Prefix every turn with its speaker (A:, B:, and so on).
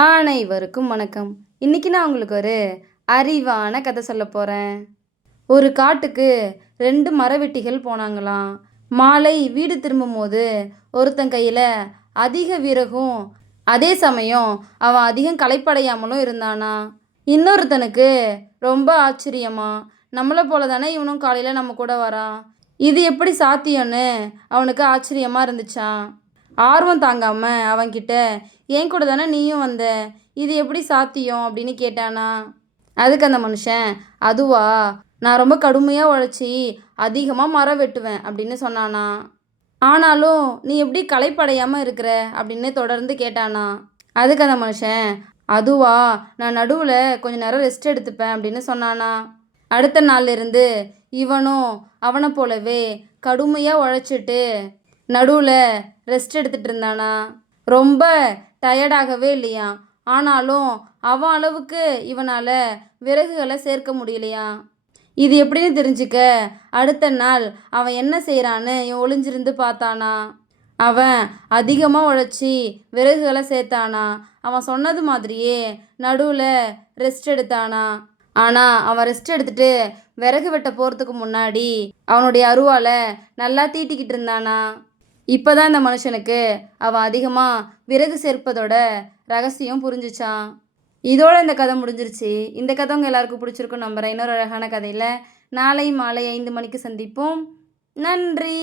A: அனைவருக்கும் வணக்கம். இன்னைக்கு நான் உங்களுக்கு ஒரு அறிவான கதை சொல்ல போகிறேன் ஒரு காட்டுக்கு ரெண்டு மரவெட்டிகள் போனாங்களாம். மாலை வீடு திரும்பும்போது ஒருத்தன் கையில் அதிக விறகும் அதே சமயம் அவன் அதிகம் களைப்படையாமலும் இருந்தானா? இன்னொருத்தனுக்கு ரொம்ப ஆச்சரியமா நம்மளை போல தானே இவனும் காலையில் நம்ம கூட வரான். இது எப்படி சாத்தியம்னு அவனுக்கு ஆச்சரியமாக இருந்துச்சான் ஆர்வம் தாங்காம அவன்கிட்ட என் கூட தானே நீயும் வந்த? இது எப்படி சாத்தியம்? அப்படின்னு கேட்டானா. அதுக்கு அந்த மனுஷன் அதுவா? நான் ரொம்ப கடுமையாக உழைச்சி அதிகமாக மரம் வெட்டுவேன் அப்படின்னு சொன்னானா. ஆனாலும் நீ எப்படி களைப்படையாமல் இருக்கிற? அப்படின்னு தொடர்ந்து கேட்டானா. அதுக்கு அந்த மனுஷன் அதுவா? நான் நடுவில் கொஞ்ச நேரம் ரெஸ்ட் எடுத்துப்பேன் அப்படின்னு சொன்னானா. அடுத்த நாள்ல இருந்து இவனும் அவனை போலவே கடுமையாக உழைச்சிட்டு நடுவில் ரெஸ்ட் எடுத்துட்டு இருந்தானா? ரொம்ப டயர்டாகவே இல்லையா? ஆனாலும் அவன் அளவுக்கு இவனால் விறகுகளை சேர்க்க முடியலையா? இது எப்படின்னு தெரிஞ்சுக்க அடுத்த நாள் அவன் என்ன செய்கிறான்னு ஒளிஞ்சிருந்து பார்த்தானா? அவன் அதிகமாக உழைச்சி விறகுகளை சேர்த்தானா? அவன் சொன்னது மாதிரியே நடுவில் ரெஸ்ட் எடுத்தானா? ஆனால் அவன் ரெஸ்ட் எடுத்துட்டு விறகு வெட்ட போகிறதுக்கு முன்னாடி அவனுடைய அருவால நல்லா தீட்டிக்கிட்டு இருந்தானா? இப்போ தான் இந்த மனுஷனுக்கு அவள் அதிகமாக விறகு சேர்ப்பதோட ரகசியம் புரிஞ்சிச்சான் இதோட இந்த கதை முடிஞ்சிருச்சு. இந்த கதை உங்கள் எல்லாருக்கும் பிடிச்சிருக்கும் நம்புகிறேன் இன்னொரு அழகான கதையில் நாளை மாலை ஐந்து மணிக்கு சந்திப்போம். நன்றி!